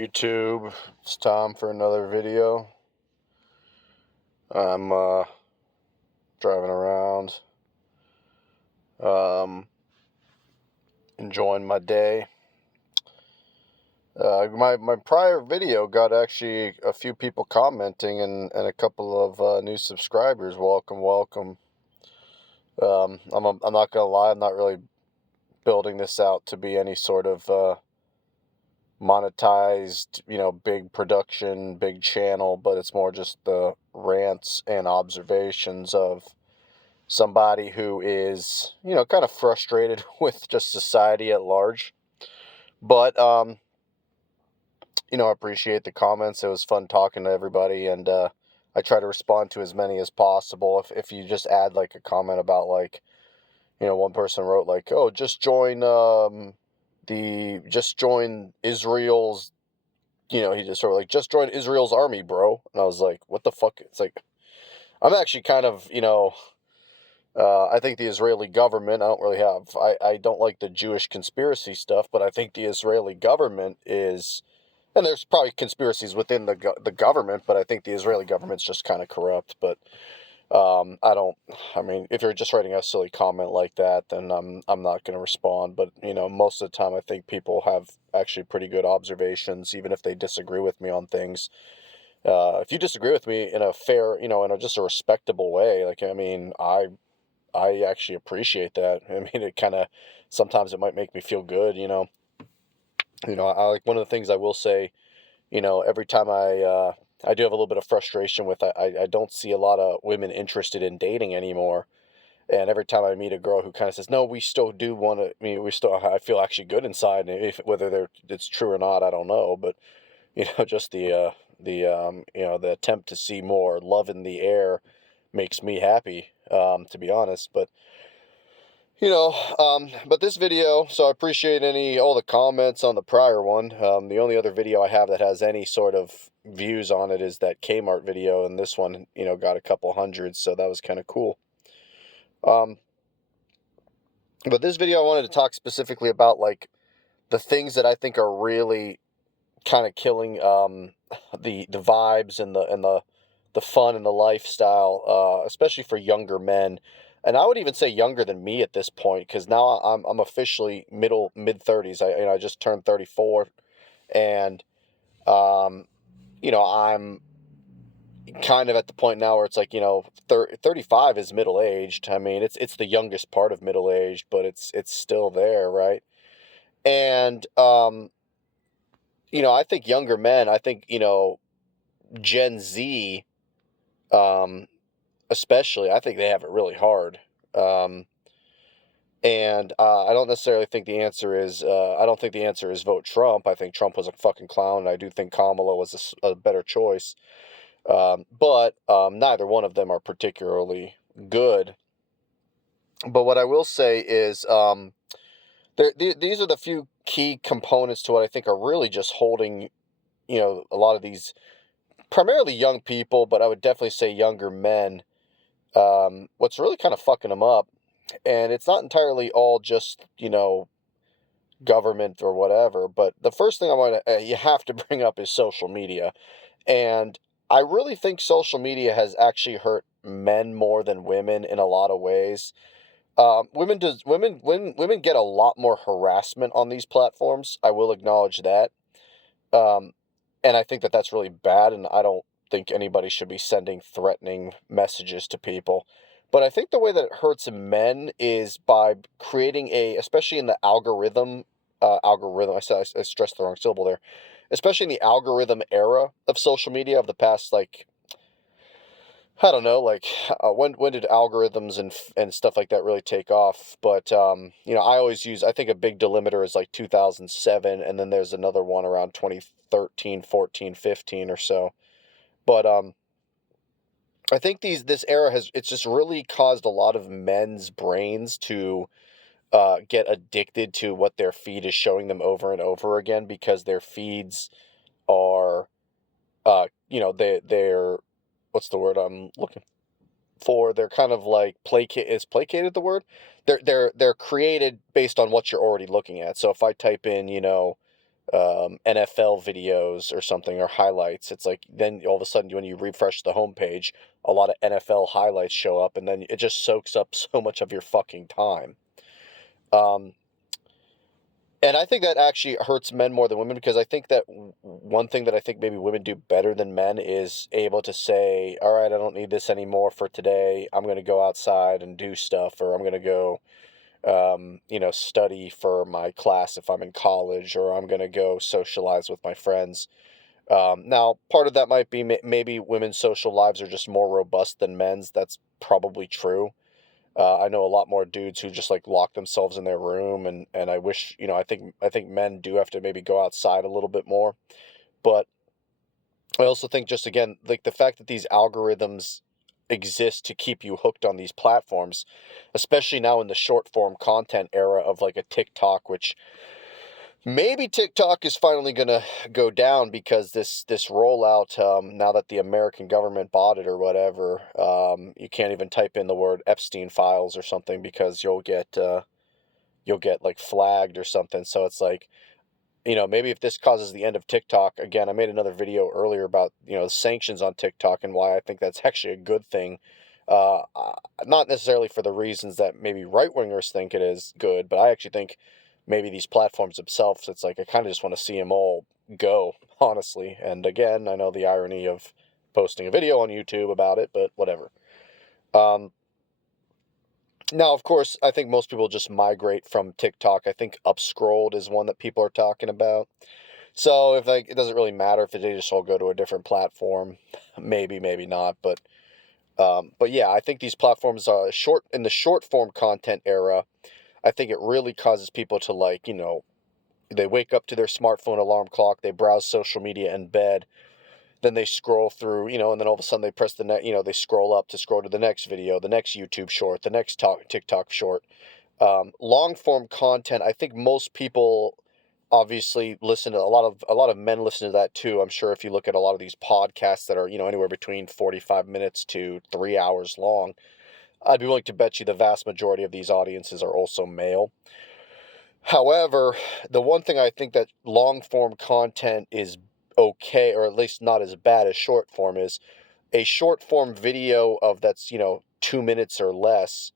YouTube, it's time for another video. I'm driving around, um, enjoying my day. My prior video got actually a few people commenting and a couple of new subscribers. Welcome. I'm not gonna lie, I'm not really building this out to be any sort of monetized, big production, big channel, but it's more just the rants and observations of somebody who is, kind of frustrated with just society at large. But, I appreciate the comments. It was fun talking to everybody, and I try to respond to as many as possible. If you just add like a comment about like, one person wrote like, "Oh, just join Israel's," he just sort of like, "Just join Israel's army, bro." And I was like, "What the fuck?" It's like, I'm actually kind of, I think the Israeli government, I don't like the Jewish conspiracy stuff, but I think the Israeli government is, and there's probably conspiracies within the government, but I think the Israeli government's just kind of corrupt. But I mean, if you're just writing a silly comment like that, then I'm not going to respond. But, most of the time I think people have actually pretty good observations, even if they disagree with me on things. If you disagree with me in a fair, just a respectable way, like, I mean, I actually appreciate that. I mean, it kind of sometimes it might make me feel good, I like one of the things I will say, every time I do have a little bit of frustration with I don't see a lot of women interested in dating anymore. And every time I meet a girl who kind of says, "No, we still do want to," I mean, I feel actually good inside, and if whether it's true or not, I don't know, but just the attempt to see more love in the air makes me happy, to be honest. But but this video, so I appreciate all the comments on the prior one. The only other video I have that has any sort of views on it is that Kmart video, and this one, got a couple hundred, so that was kind of cool. Um, but this video, I wanted to talk specifically about like the things that I think are really kind of killing the vibes and the fun and the lifestyle, especially for younger men. And I would even say younger than me at this point, because now I'm officially mid 30s. I just turned 34, and um, I'm kind of at the point now where it's like 35 is middle aged. I mean, it's the youngest part of middle aged, but it's still there, right? And I think younger men. I think Gen Z, um, especially, I think they have it really hard. Um, and I don't necessarily think the answer is. I don't think the answer is vote Trump. I think Trump was a fucking clown, and I do think Kamala was a better choice. But neither one of them are particularly good. But what I will say is, these are the few key components to what I think are really just holding, a lot of these primarily young people, but I would definitely say younger men. What's really kind of fucking them up, and it's not entirely all just government or whatever, but the first thing I want to you have to bring up is social media, and I really think social media has actually hurt men more than women in a lot of ways. Women get a lot more harassment on these platforms. I will acknowledge that. Um, and I think that that's really bad, and I don't think anybody should be sending threatening messages to people. But I think the way that it hurts men is by creating especially in the algorithm. I stressed the wrong syllable there. Especially in the algorithm era of social media of the past, like, I don't know, like, when did algorithms and stuff like that really take off? But I think a big delimiter is like 2007, and then there's another one around 2013, 14, 15 or so. But I think this era it's just really caused a lot of men's brains to get addicted to what their feed is showing them over and over again, because their feeds are they're what's the word I'm looking for? They're kind of like placated the word? They're created based on what you're already looking at. So if I type in, NFL videos or something, or highlights. It's like then all of a sudden when you refresh the homepage, a lot of NFL highlights show up, and then it just soaks up so much of your fucking time. Um, and I think that actually hurts men more than women, because I think that one thing that I think maybe women do better than men is able to say, all right, I don't need this anymore for today. I'm going to go outside and do stuff, or I'm going to go, study for my class if I'm in college, or I'm going to go socialize with my friends. Now, part of that might be maybe women's social lives are just more robust than men's. That's probably true. I know a lot more dudes who just like lock themselves in their room, and I wish, I think men do have to maybe go outside a little bit more. But I also think, just again, like the fact that these algorithms exist to keep you hooked on these platforms, especially now in the short form content era of like a TikTok, which maybe TikTok is finally going to go down because this rollout, now that the American government bought it or whatever, you can't even type in the word Epstein files or something because you'll get like flagged or something. So it's like, maybe if this causes the end of TikTok, again, I made another video earlier about, the sanctions on TikTok and why I think that's actually a good thing. Not necessarily for the reasons that maybe right-wingers think it is good, but I actually think maybe these platforms themselves, it's like I kind of just want to see them all go, honestly. And again, I know the irony of posting a video on YouTube about it, but whatever. Um, Now, of course, I think most people just migrate from TikTok. I think upscrolled is one that people are talking about. So if like it doesn't really matter if they just all go to a different platform, maybe, maybe not. But yeah, I think these platforms are short in the short form content era. I think it really causes people to like, they wake up to their smartphone alarm clock, they browse social media in bed, then they scroll through, and then all of a sudden they press the net, they scroll up to scroll to the next video, the next YouTube short, the next TikTok short. Long form content, I think most people obviously listen to a lot of men listen to that too. I'm sure if you look at a lot of these podcasts that are, anywhere between 45 minutes to 3 hours long, I'd be willing to bet you the vast majority of these audiences are also male. However, the one thing I think that long form content is okay, or at least not as bad as short form, is a short form video of that's, 2 minutes or less.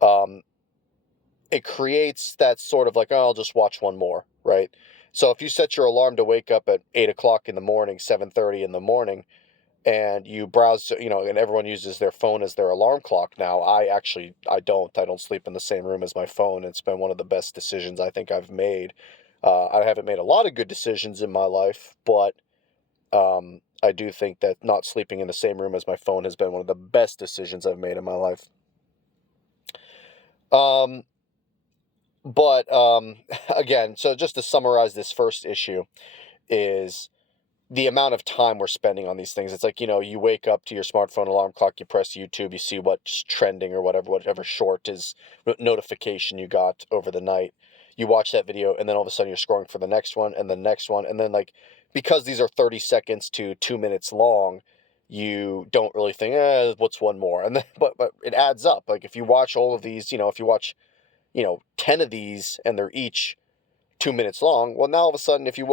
Um, it creates that sort of like, oh, I'll just watch one more, right? So if you set your alarm to wake up at 8 o'clock in the morning, 7:30 in the morning, and you browse, and everyone uses their phone as their alarm clock now. I don't sleep in the same room as my phone. It's been one of the best decisions I think I've made. I haven't made a lot of good decisions in my life, but I do think that not sleeping in the same room as my phone has been one of the best decisions I've made in my life. Um, but again, so just to summarize this first issue is the amount of time we're spending on these things. It's like, you wake up to your smartphone alarm clock, you press YouTube, you see what's trending or whatever short is notification you got over the night. You watch that video, and then all of a sudden you're scrolling for the next one and the next one. And then, like, because these are 30 seconds to 2 minutes long, you don't really think, what's one more? And then, but it adds up. Like, if you watch all of these, if you watch, 10 of these and they're each 2 minutes long. Well, now all of a sudden, if you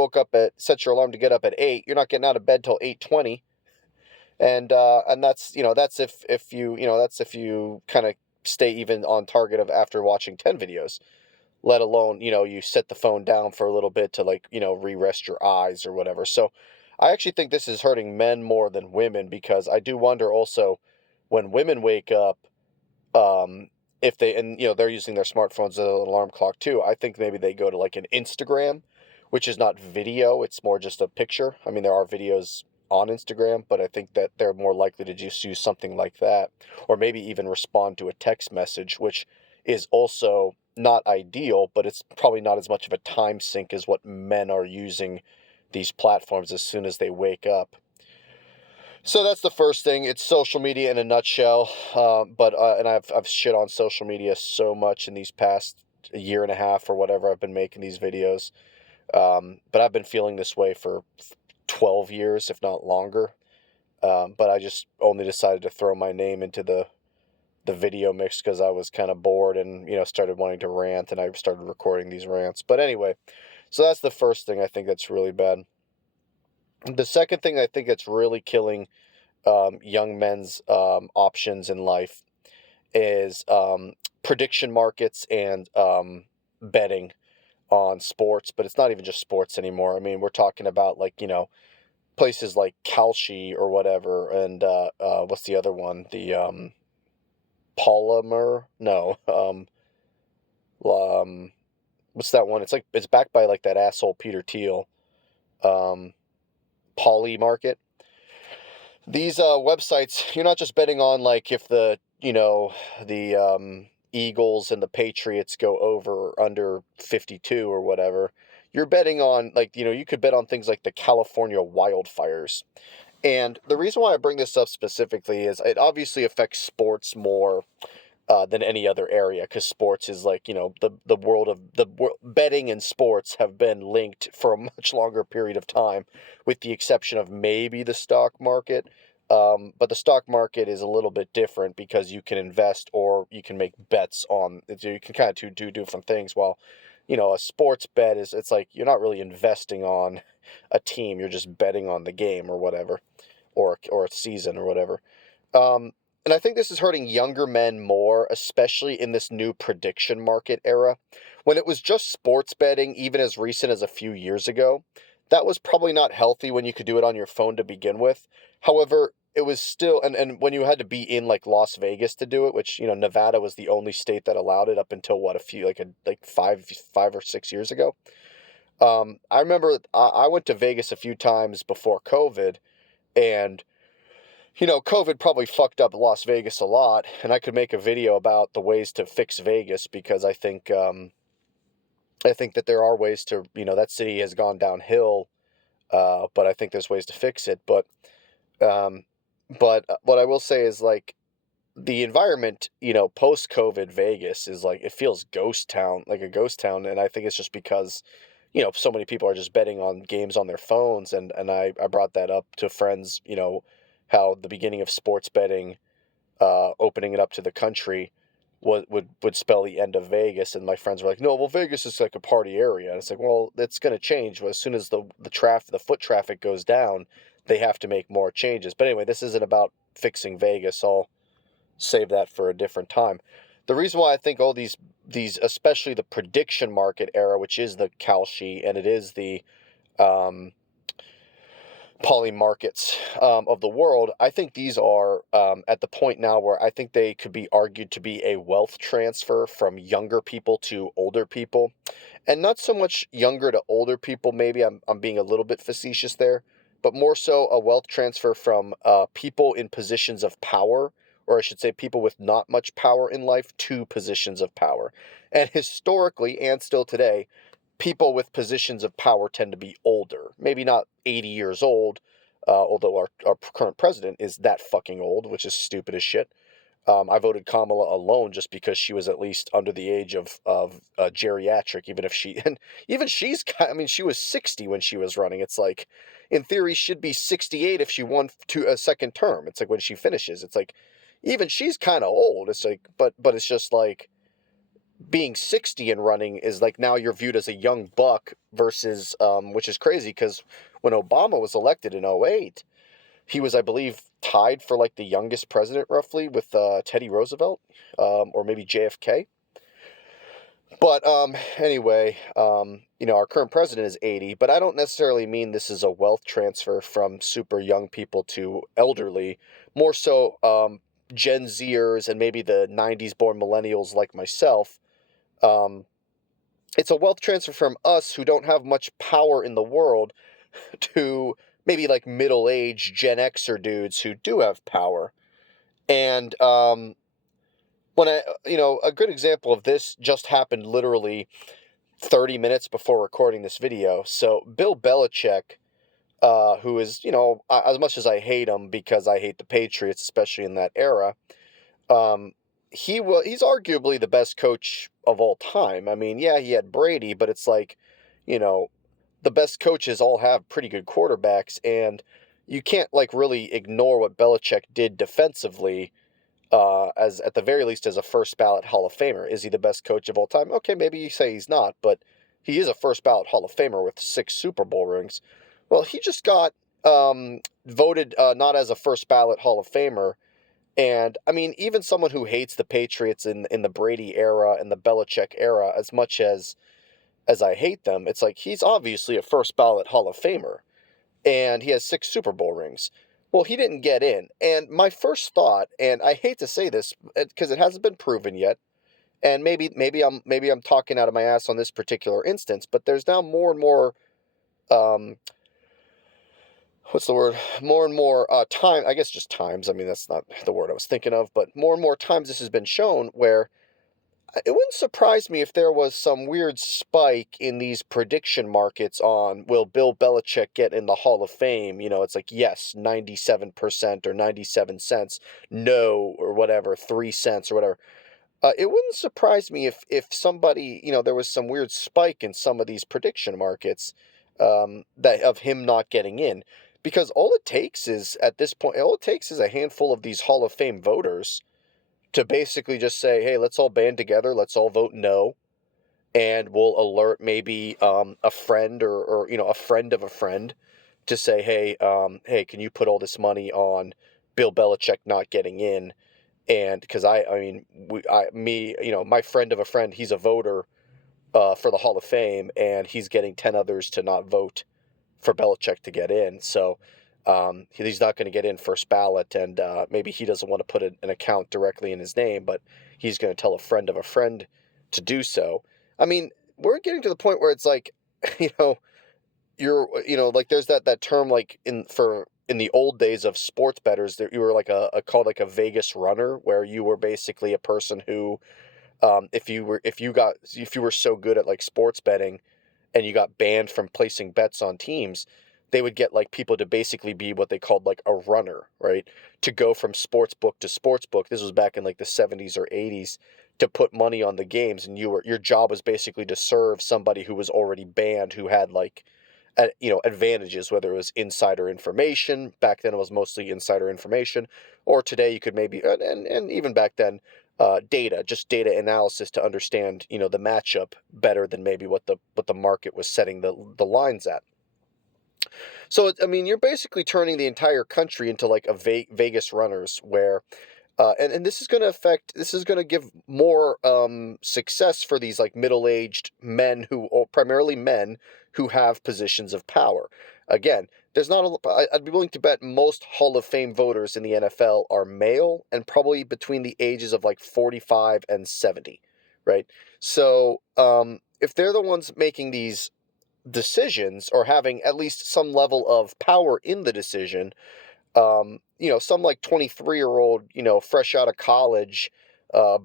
set your alarm to get up at 8, you're not getting out of bed till 8:20, and that's if you kind of stay even on target of after watching 10 videos. Let alone, you set the phone down for a little bit to like, re-rest your eyes or whatever. So, I actually think this is hurting men more than women, because I do wonder also when women wake up, um, if they, and they're using their smartphones as an alarm clock too. I think maybe they go to like an Instagram, which is not video, it's more just a picture. I mean, there are videos on Instagram, but I think that they're more likely to just use something like that, or maybe even respond to a text message, which is also not ideal, but it's probably not as much of a time sink as what men are using these platforms as soon as they wake up. So that's the first thing. It's social media in a nutshell. And I've shit on social media so much in these past year and a half or whatever I've been making these videos. But I've been feeling this way for 12 years, if not longer. But I just only decided to throw my name into the video mix because I was kind of bored and started wanting to rant, and I started recording these rants. But anyway, So that's the first thing I think that's really bad. The second thing I think that's really killing young men's options in life is prediction markets and betting on sports, but it's not even just sports anymore. I mean, we're talking about like, places like Kalshi or whatever, and what's the other one? The Polymer? No, um, what's that one? It's like it's backed by like that asshole Peter Thiel. Um, Poly Market. These websites, you're not just betting on like if the Eagles and the Patriots go over or under 52 or whatever. You're betting on like, you could bet on things like the California wildfires. And the reason why I bring this up specifically is it obviously affects sports more than any other area, because sports is like, the world of betting and sports have been linked for a much longer period of time, with the exception of maybe the stock market. But the stock market is a little bit different because you can invest or you can make bets on it. You can kind of do different things. While, a sports bet it's like you're not really investing on a team, you're just betting on the game or whatever, or a season or whatever. Um, and I think this is hurting younger men more, especially in this new prediction market era. When it was just sports betting, even as recent as a few years ago, that was probably not healthy when you could do it on your phone to begin with. However, it was still, and when you had to be in like Las Vegas to do it, which, Nevada was the only state that allowed it up until what, a few, like 5 or 6 years ago. I remember I went to Vegas a few times before COVID, and COVID probably fucked up Las Vegas a lot, and I could make a video about the ways to fix Vegas, because I think that there are ways to, that city has gone downhill, but I think there's ways to fix it. Um, but what I will say is like the environment, post COVID Vegas is like, it feels ghost town, like a ghost town, and I think it's just because so many people are just betting on games on their phones, and I brought that up to friends, how the beginning of sports betting, opening it up to the country, would spell the end of Vegas, and my friends were like, no, well, Vegas is like a party area, and it's like, well, it's going to change. As soon as the foot traffic goes down, they have to make more changes. But anyway, this isn't about fixing Vegas. I'll save that for a different time. The reason why I think all these, especially the prediction market era, which is the Kalshi and it is the um, poly markets of the world, I think these are at the point now where I think they could be argued to be a wealth transfer from younger people to older people. And not so much younger to older people, maybe I'm being a little bit facetious there, but more so a wealth transfer from people in positions of power, or I should say people with not much power in life, to positions of power. And historically, and still today, people with positions of power tend to be older. Maybe not 80 years old, although our current president is that fucking old, which is stupid as shit. I voted Kamala alone just because she was at least under the age of geriatric, even if and even I mean, she was 60 when she was running. It's like, in theory, she'd be 68 if she won a second term. It's like when she finishes, it's like, even she's kind of old. It's like, but it's just like, being 60 and running is like, now you're viewed as a young buck versus, which is crazy because when Obama was elected in '08, he was, I believe, tied for like the youngest president roughly with Teddy Roosevelt, or maybe JFK. But anyway, our current president is 80, but I don't necessarily mean this is a wealth transfer from super young people to elderly. More so, Gen Zers and maybe the 90s born millennials like myself. Um, it's a wealth transfer from us who don't have much power in the world to maybe like middle-aged Gen Xer dudes who do have power. And a good example of this just happened literally 30 minutes before recording this video. So Bill Belichick, who is, as much as I hate him because I hate the Patriots, especially in that era, um, he's arguably the best coach of all time. I mean, yeah, he had Brady, but it's like, you know, the best coaches all have pretty good quarterbacks, and you can't like really ignore what Belichick did defensively. As at the very least as a first ballot Hall of Famer, is he the best coach of all time? Okay, maybe you say he's not, but he is a first ballot Hall of Famer with 6 Super Bowl rings. Well, he just got voted not as a first ballot Hall of Famer. And I mean, even someone who hates the Patriots in the Brady era and the Belichick era as much as I hate them, it's like he's obviously a first ballot Hall of Famer, and he has 6 Super Bowl rings. Well, he didn't get in, and my first thought, and I hate to say this because it hasn't been proven yet, and maybe I'm talking out of my ass on this particular instance, but there's now more and more um, what's the word? More and more time, I guess just times. I mean, that's not the word I was thinking of, but more and more times this has been shown where it wouldn't surprise me if there was some weird spike in these prediction markets on will Bill Belichick get in the Hall of Fame? You know, it's like yes, 97% or 97 cents, no, or whatever, 3 cents or whatever. It wouldn't surprise me if somebody, there was some weird spike in some of these prediction markets that of him not getting in, because all it takes is at this point, all it takes is a handful of these Hall of Fame voters to basically just say, hey, let's all band together, let's all vote no, and we'll alert maybe a friend or a friend of a friend to say, hey, can you put all this money on Bill Belichick not getting in? And because my friend of a friend, he's a voter for the Hall of Fame, and he's getting 10 others to not vote for Belichick to get in. So he's not going to get in first ballot, and maybe he doesn't want to put an account directly in his name, but he's going to tell a friend of a friend to do so. I mean, we're getting to the point where it's like, you know, like there's that term like in the old days of sports bettors, that you were like called like a Vegas runner, where you were basically a person who, if you were so good at like sports betting, and you got banned from placing bets on teams, they would get like people to basically be what they called like a runner, right? To go from sports book to sports book. This was back in like the 70s or 80s, to put money on the games, and your job was basically to serve somebody who was already banned, who had like advantages, whether it was insider information. Back then it was mostly insider information, or today you could maybe, and even back then, data analysis to understand, the matchup better than maybe what the market was setting the lines at. So I mean, you're basically turning the entire country into like a Vegas runners, where and this is going to give more success for these like middle-aged men or primarily men who have positions of power. Again, there's not I'd be willing to bet most Hall of Fame voters in the NFL are male, and probably between the ages of like 45 and 70, right? So if they're the ones making these decisions, or having at least some level of power in the decision, some like 23-year-old, fresh out of college,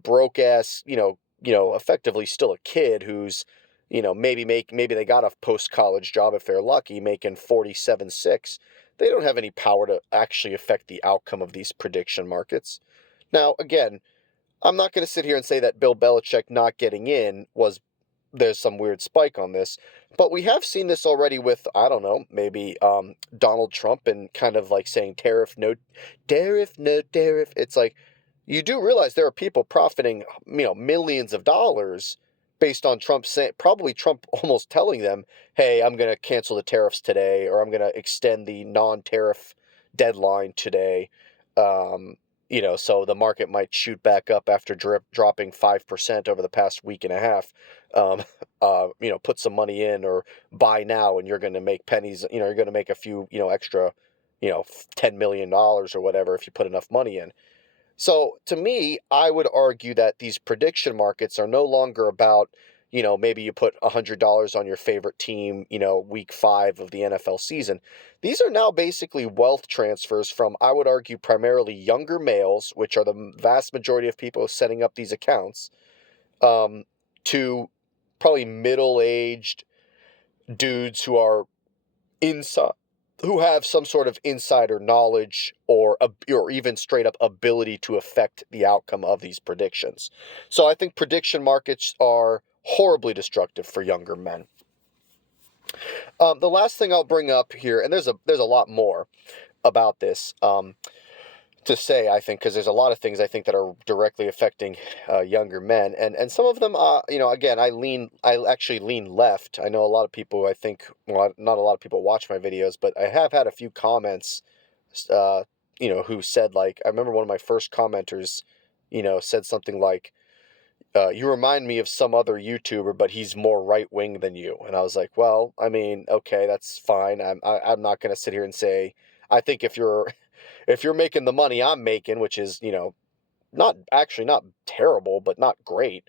broke ass, effectively still a kid who's, maybe they got a post college job if they're lucky, making 47.6. They don't have any power to actually affect the outcome of these prediction markets. Now, again, I'm not going to sit here and say that Bill Belichick not getting in was there's some weird spike on this, but we have seen this already with, I don't know, maybe Donald Trump, and kind of like saying tariff, no tariff, no tariff. It's like, you do realize there are people profiting, millions of dollars based on Trump saying, probably Trump almost telling them, hey, I'm going to cancel the tariffs today, or I'm going to extend the non-tariff deadline today. So the market might shoot back up after dropping 5% over the past week and a half. Put some money in, or buy now, and you're going to make pennies. You're going to make a few, extra, $10 million or whatever if you put enough money in. So to me, I would argue that these prediction markets are no longer about, maybe you put $100 on your favorite team, week 5 of the NFL season. These are now basically wealth transfers from, I would argue, primarily younger males, which are the vast majority of people setting up these accounts, to probably middle-aged dudes who are inside, who have some sort of insider knowledge, or even straight up ability to affect the outcome of these predictions. So I think prediction markets are horribly destructive for younger men. The last thing I'll bring up here, and there's a lot more about this. to say, I think, because there's a lot of things I think that are directly affecting younger men, and some of them, again, I actually lean left. I know a lot of people, I think, well, not a lot of people watch my videos, but I have had a few comments, uh, who said, like, I remember one of my first commenters, said something like, you remind me of some other YouTuber, but he's more right wing than you. And I was like, well, I mean, okay, that's fine. I'm not going to sit here and say, I think if you're if you're making the money I'm making, which is, not terrible, but not great.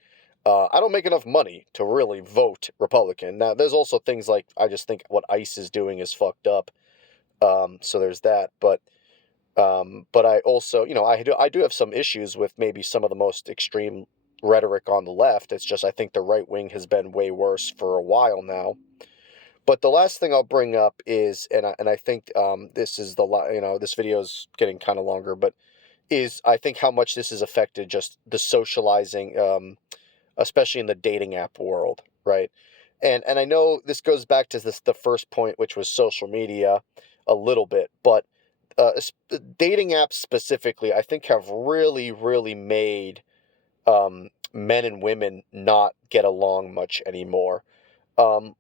I don't make enough money to really vote Republican. Now, there's also things like I just think what ICE is doing is fucked up. So there's that. But I also, I do have some issues with maybe some of the most extreme rhetoric on the left. It's just I think the right wing has been way worse for a while now. But the last thing I'll bring up is, and I think this is this video is getting kind of longer, but is I think how much this has affected just the socializing, especially in the dating app world, right? And I know this goes back to the first point, which was social media, a little bit, but dating apps specifically, I think have really, really made men and women not get along much anymore.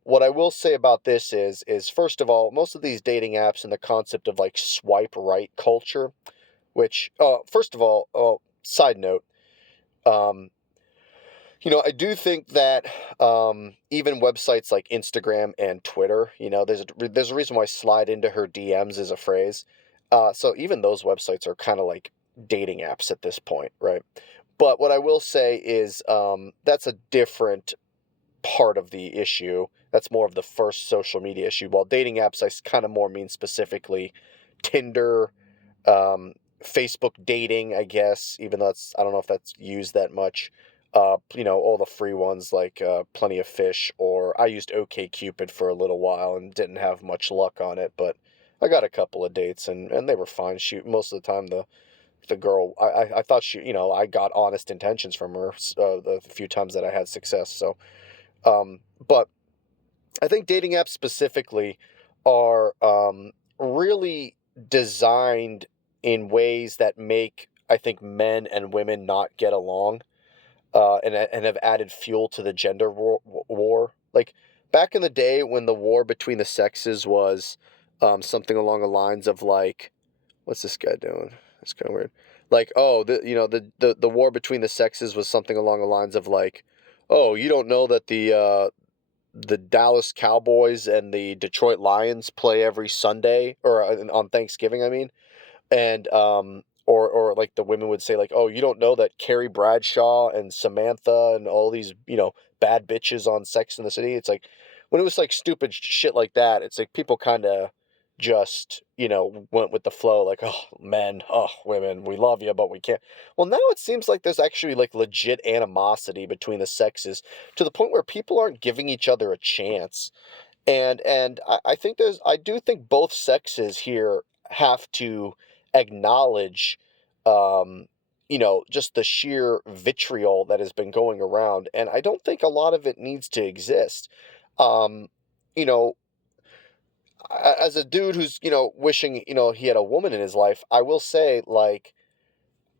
What I will say about this is first of all, most of these dating apps and the concept of like swipe right culture, which, first of all, side note, um, I do think that even websites like Instagram and Twitter, there's a reason why slide into her DMs is a phrase. So even those websites are kind of like dating apps at this point, right? But what I will say is that's a different part of the issue. That's more of the first social media issue. While dating apps, I kind of more mean specifically Tinder, Facebook dating, I guess, even though I don't know if that's used that much. All the free ones like Plenty of Fish, or I used OkCupid for a little while and didn't have much luck on it, but I got a couple of dates and they were fine. Most of the time the girl, I thought I got honest intentions from her the few times that I had success. So, but I think dating apps specifically are really designed in ways that make, I think, men and women not get along, and have added fuel to the gender war. Like back in the day when the war between the sexes was something along the lines of like, what's this guy doing? It's kind of weird. Like, oh, the war between the sexes was something along the lines of like, oh, you don't know that the Dallas Cowboys and the Detroit Lions play every Sunday or on Thanksgiving, I mean, and or like the women would say like, oh, you don't know that Carrie Bradshaw and Samantha and all these bad bitches on Sex in the City. It's like when it was like stupid shit like that, it's like people kind of just went with the flow, like, oh, men, oh, women, we love you but we can't. Well, now it seems like there's actually like legit animosity between the sexes to the point where people aren't giving each other a chance. And I do think both sexes here have to acknowledge, um, just the sheer vitriol that has been going around, and I don't think a lot of it needs to exist. Um, you know, as a dude who's wishing he had a woman in his life, I will say like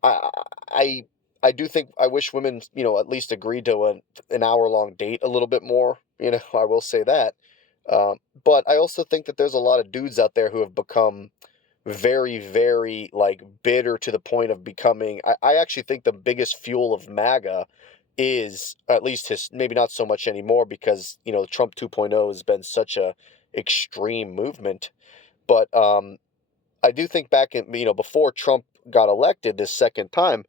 I I I do think I wish women at least agreed to an hour long date a little bit more. I will say that. But I also think that there's a lot of dudes out there who have become very, very like bitter to the point of becoming. I actually think the biggest fuel of MAGA is at least his, maybe not so much anymore because Trump 2.0 has been such a extreme movement. But I do think back in before Trump got elected this second time,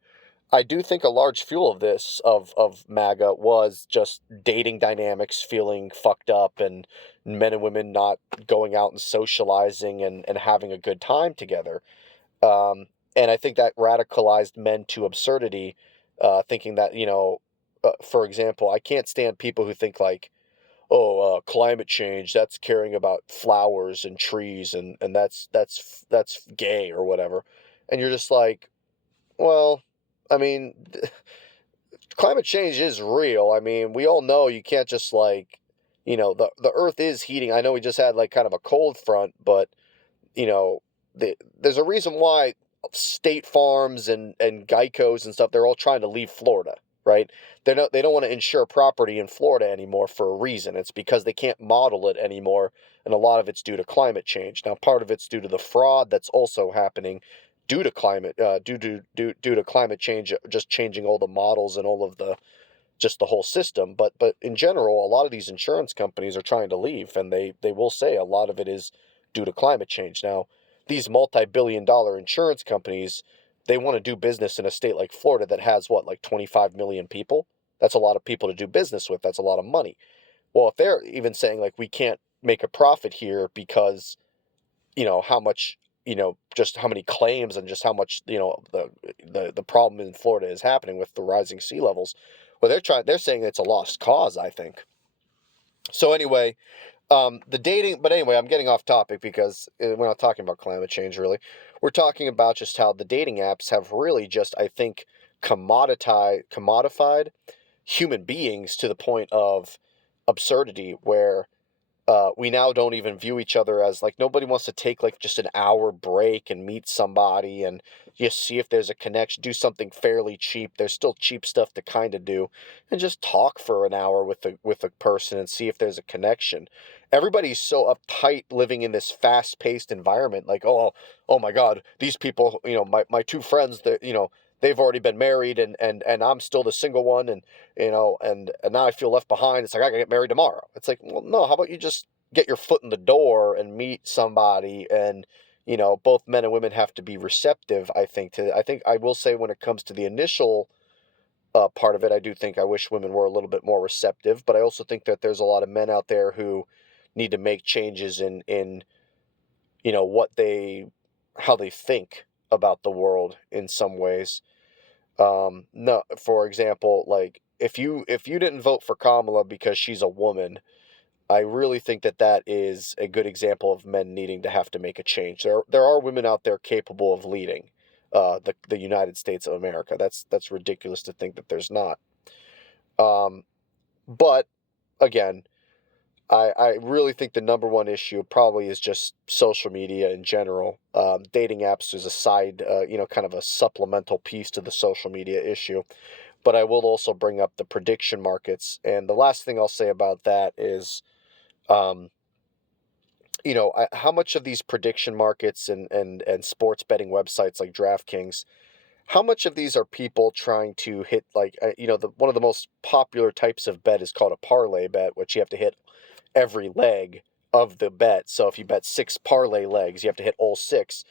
I do think a large fuel of this of MAGA was just dating dynamics feeling fucked up and men and women not going out and socializing and having a good time together. Um, and I think that radicalized men to absurdity, thinking that for example, I can't stand people who think like, oh, climate change, that's caring about flowers and trees and that's gay or whatever. And you're just like, well, I mean, climate change is real. I mean, we all know you can't just like, the earth is heating. I know we just had like kind of a cold front, but you know, there's a reason why State Farms and Geico's and stuff, they're all trying to leave Florida, right? They don't want to insure property in Florida anymore for a reason. It's because they can't model it anymore, and a lot of it's due to climate change. Now, part of it's due to the fraud that's also happening due to climate change, just changing all the models and all of the just the whole system. But in general, a lot of these insurance companies are trying to leave, and they will say a lot of it is due to climate change. Now, these multi-billion-dollar insurance companies, they want to do business in a state like Florida that has what, like 25 million people. That's a lot of people to do business with. That's a lot of money. Well, if they're even saying like we can't make a profit here because how much just how many claims and just how much the problem in Florida is happening with the rising sea levels. Well, they're saying it's a lost cause, I think. So anyway, the dating, but anyway, I'm getting off topic because we're not talking about climate change really. We're talking about just how the dating apps have really just, I think, commodified human beings to the point of absurdity, where we now don't even view each other as, like, nobody wants to take like just an hour break and meet somebody and just see if there's a connection, do something fairly cheap. There's still cheap stuff to kind of do, and just talk for an hour with a person and see if there's a connection. Everybody's so uptight living in this fast-paced environment, like, oh my God, these people, my two friends, that they've already been married, and I'm still the single one, and and now I feel left behind. It's like I gotta get married tomorrow. It's like, well, no, how about you just get your foot in the door and meet somebody, and both men and women have to be receptive, I think. I will say, when it comes to the initial part of it, I do think I wish women were a little bit more receptive, but I also think that there's a lot of men out there who need to make changes in what how they think about the world in some ways. No, for example, like, if you didn't vote for Kamala because she's a woman, I really think that that is a good example of men needing to have to make a change. There are women out there capable of leading the United States of America. That's ridiculous to think that there's not. Um, but again, I really think the number one issue probably is just social media in general. Dating apps is a side, kind of a supplemental piece to the social media issue. But I will also bring up the prediction markets. And the last thing I'll say about that is, um, how much of these prediction markets and sports betting websites like DraftKings, how much of these are people trying to hit, like, one of the most popular types of bet is called a parlay bet, which you have to hit every leg of the bet. So if you bet 6 parlay legs, you have to hit all 6.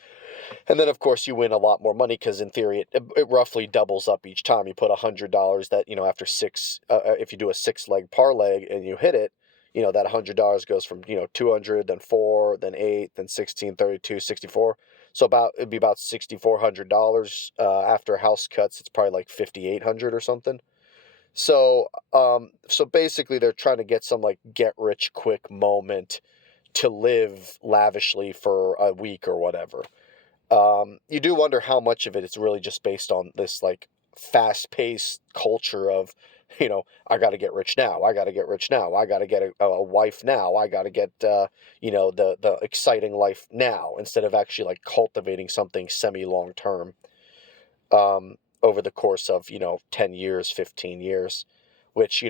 And then, of course, you win a lot more money because, in theory, it roughly doubles up each time. You put $100 that, after 6, if you do a 6-leg parlay and you hit it, that $100 goes from, 200, then 4, then 8, then 16, 32, 64. So it'd be about $6,400. After house cuts, it's probably like 5,800 or something. So basically, they're trying to get some, like, get rich quick moment to live lavishly for a week or whatever. You do wonder how much of it is really just based on this, like, fast-paced culture of, I got to get rich now. I got to get rich now. I got to get a wife now. I got to get, the exciting life now, instead of actually, like, cultivating something semi-long term, over the course of, 10 years, 15 years, which,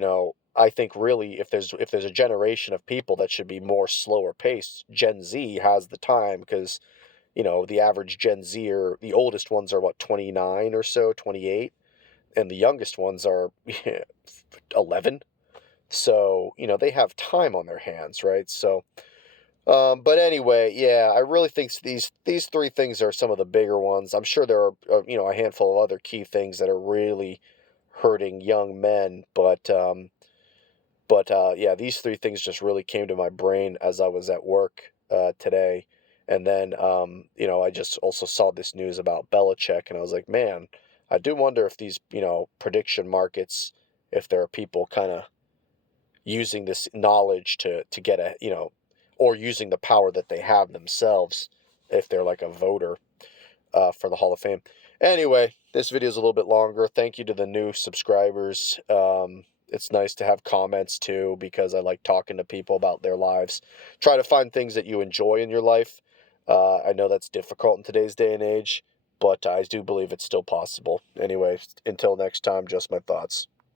I think really, if there's a generation of people that should be more slower paced, Gen Z has the time, because the average Gen Zer, the oldest ones are what, 29 or so, 28, and the youngest ones are 11. So, they have time on their hands, right? So, but anyway, yeah, I really think these three things are some of the bigger ones. I'm sure there are, a handful of other key things that are really hurting young men, but yeah, these three things just really came to my brain as I was at work today. And then, I just also saw this news about Belichick, and I was like, man, I do wonder if these, prediction markets, if there are people kind of using this knowledge to get or using the power that they have themselves, if they're like a voter for the Hall of Fame. Anyway, this video is a little bit longer. Thank you to the new subscribers. It's nice to have comments too, because I like talking to people about their lives. Try to find things that you enjoy in your life. I know that's difficult in today's day and age, but I do believe it's still possible. Anyway, until next time, just my thoughts.